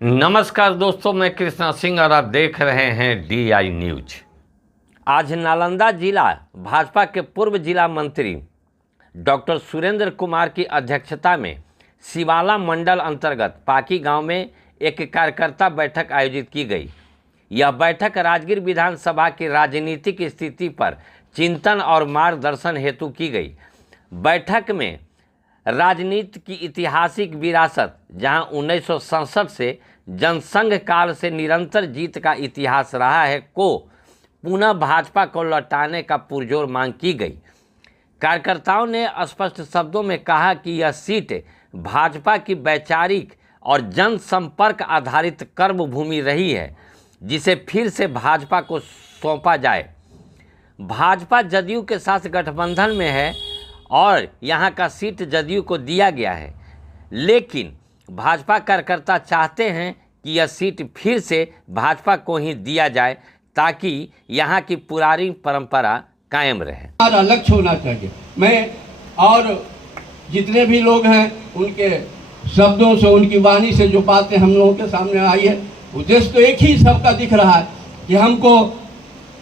नमस्कार दोस्तों, मैं कृष्णा सिंह और आप देख रहे हैं DI न्यूज। आज नालंदा जिला भाजपा के पूर्व जिला मंत्री डॉक्टर सुरेंद्र कुमार की अध्यक्षता में शिवाला मंडल अंतर्गत पाकी गांव में एक कार्यकर्ता बैठक आयोजित की गई। यह बैठक राजगीर विधानसभा की राजनीतिक स्थिति पर चिंतन और मार्गदर्शन हेतु की गई। बैठक में राजनीति की ऐतिहासिक विरासत, जहां 1967 से जनसंघ काल से निरंतर जीत का इतिहास रहा है, को पुनः भाजपा को लौटाने का पुरजोर मांग की गई। कार्यकर्ताओं ने स्पष्ट शब्दों में कहा कि यह सीट भाजपा की वैचारिक और जनसंपर्क आधारित कर्मभूमि रही है, जिसे फिर से भाजपा को सौंपा जाए। भाजपा जदयू के साथ गठबंधन में है और यहाँ का सीट जदयू को दिया गया है, लेकिन भाजपा कार्यकर्ता चाहते हैं कि यह सीट फिर से भाजपा को ही दिया जाए, ताकि यहाँ की पुरानी परंपरा कायम रहे। हमारा लक्ष्य होना चाहिए। मैं और जितने भी लोग हैं, उनके शब्दों से, उनकी वाणी से जो बातें हम लोगों के सामने आई है, उद्देश्य तो एक ही सबका दिख रहा है कि हमको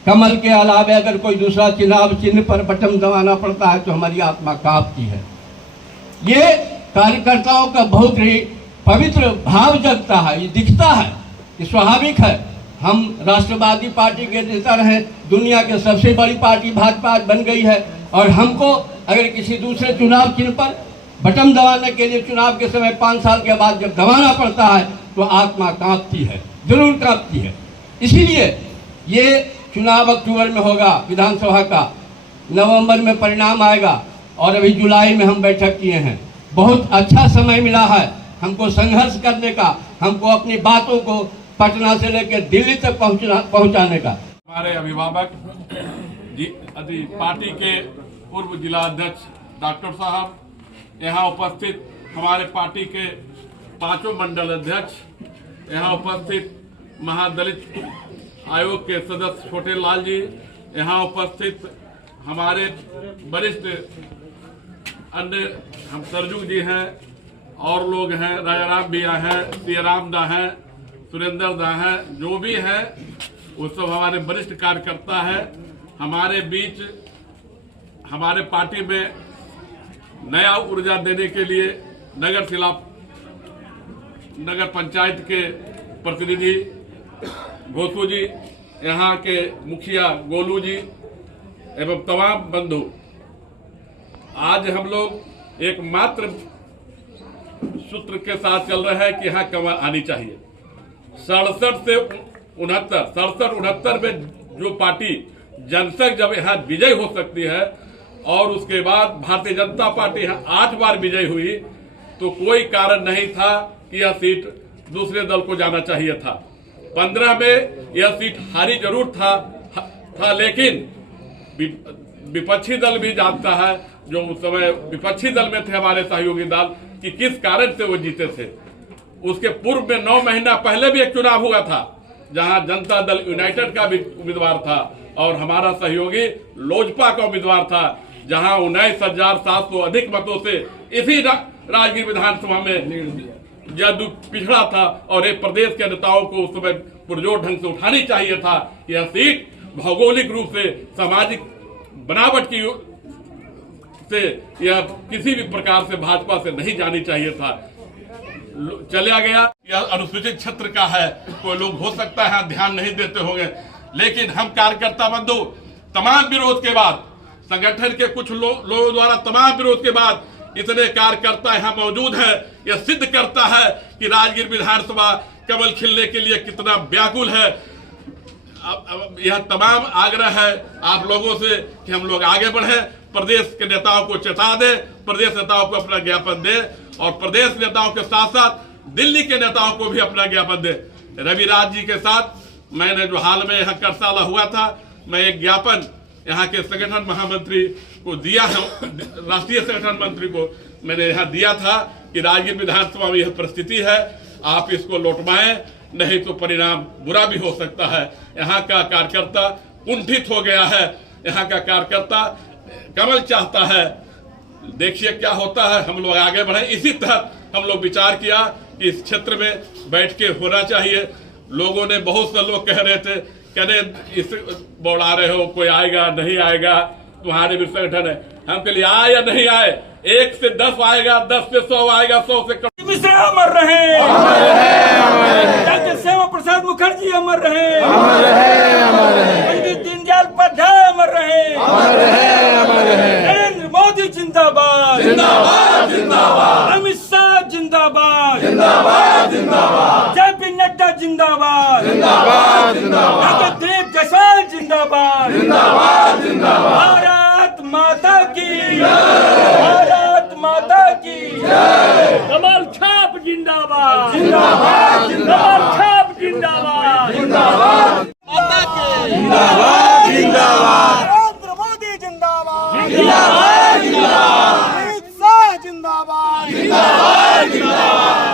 कमल के अलावे अगर कोई दूसरा चुनाव चिन्ह पर बटन दबाना पड़ता है तो हमारी आत्मा कांपती है। ये कार्यकर्ताओं का बहुत ही पवित्र भाव जगता है, ये दिखता है, ये स्वाभाविक है। हम राष्ट्रवादी पार्टी के नेता रहे, दुनिया के सबसे बड़ी पार्टी भाजपा बन गई है, और हमको अगर किसी दूसरे चुनाव चिन्ह पर बटन दबाने के लिए चुनाव के समय 5 साल के बाद जब दबाना पड़ता है तो आत्मा कांपती है, जरूर कांपती है। इसीलिए ये चुनाव अक्टूबर में होगा विधानसभा का, नवंबर में परिणाम आएगा, और अभी जुलाई में हम बैठक किए हैं। बहुत अच्छा समय मिला है हमको संघर्ष करने का, हमको अपनी बातों को पटना से लेकर दिल्ली तक पहुंचाने का। हमारे अभिभावक पार्टी के पूर्व जिला अध्यक्ष डॉक्टर साहब, यहाँ उपस्थित हमारे पार्टी के 5 मंडल अध्यक्ष, यहाँ उपस्थित महादलित आयोग के सदस्य छोटे लाल जी, यहाँ उपस्थित हमारे वरिष्ठ अन्य हम सरजुग जी हैं और लोग हैं, राजाराम भी हैं, सियाराम दा हैं, सुरेंद्र दा हैं, जो भी हैं वो सब हमारे वरिष्ठ कार्यकर्ता हैं। हमारे बीच हमारे पार्टी में नया ऊर्जा देने के लिए नगर पंचायत के प्रतिनिधि घोसू जी, यहाँ के मुखिया गोलू जी एवं तमाम बंधु, आज हम लोग एक मात्र सूत्र के साथ चल रहे हैं कि यहाँ कमल आनी चाहिए। 67 से 69 में जो पार्टी जनसंघ जब यहाँ विजय हो सकती है, और उसके बाद भारतीय जनता पार्टी यहाँ 8 बार विजय हुई, तो कोई कारण नहीं था कि यह सीट दूसरे दल को जाना चाहिए था। 15 में यह सीट हारी जरूर था, लेकिन विपक्षी दल भी जानता है, जो उस समय विपक्षी दल में थे हमारे सहयोगी दल, कि किस कारण से वो जीते थे। उसके पूर्व में 9 महीना पहले भी एक चुनाव हुआ था, जहां जनता दल यूनाइटेड का भी उम्मीदवार था और हमारा सहयोगी लोजपा का उम्मीदवार था, जहां 19,700 अधिक मतों से इसी राजगीर विधानसभा में जदयू पिछड़ा था, और एक प्रदेश के नेताओं को उस समय पुरजोर ढंग से उठानी चाहिए था। यह सीट भौगोलिक रूप से, सामाजिक बनावट की से यह किसी भी प्रकार से भाजपा से नहीं जानी चाहिए था। चला गया। यह अनुसूचित क्षेत्र का है, कोई लोग हो सकता है ध्यान नहीं देते होंगे, लेकिन हम कार्यकर्ता बंधु तमाम विरोध के बाद, संगठन के कुछ लोगों द्वारा तमाम विरोध के बाद इतने कार्यकर्ता यहाँ मौजूद है। यह सिद्ध करता है कि राजगीर विधानसभा कमल खिलने के लिए कितना व्याकुल है। यह तमाम आग्रह है आप लोगों से कि हम लोग आगे बढ़े, प्रदेश के नेताओं को चेता दे, प्रदेश नेताओं को अपना ज्ञापन दे, और प्रदेश नेताओं के साथ साथ दिल्ली के नेताओं को भी अपना ज्ञापन दे। रविराज जी के साथ मैंने जो हाल में यहाँ करसाला हुआ था, मैं एक ज्ञापन यहाँ के संगठन महामंत्री को दिया है, राष्ट्रीय संगठन मंत्री को मैंने यहाँ दिया था कि राजगीर विधानसभा में यह परिस्थिति है, आप इसको लौटवाएं, नहीं तो परिणाम बुरा भी हो सकता है। यहाँ का कार्यकर्ता कुंठित हो गया है, यहाँ का कार्यकर्ता कमल चाहता है। देखिए क्या होता है, हम लोग आगे बढ़े। इसी तरह हम लोग विचार किया कि इस क्षेत्र में बैठ के होना चाहिए। लोगों ने, बहुत से लोग कह रहे थे, कहने इस बोला रहे हो कोई आएगा नहीं आएगा, तुम्हारे भी संगठन है। हम के लिए आए या नहीं आए, 1 से 10 आएगा, 10 से 100 आएगा, 100 से मिश्रा अमर रहे, डॉक्टर श्यामा प्रसाद मुखर्जी अमर रहे, पंडित दीनदयाल उपाध्याय अमर रहे, नरेंद्र मोदी जिंदाबाद, अमित शाह जिंदाबाद, जेपी नड्डा जिंदाबाद, डॉक्टर दिलीप जायसवाल जिंदाबाद, भारत माता की, भारत माता की, कमल छाप जिंदाबाद, कमल छाप जिंदाबाद, नरेंद्र मोदी जिंदाबाद, अमित शाह जिंदाबाद,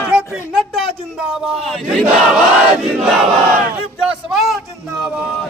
जेपी नड्डा जिंदाबाद, दिलीप जायसवाल जिंदाबाद,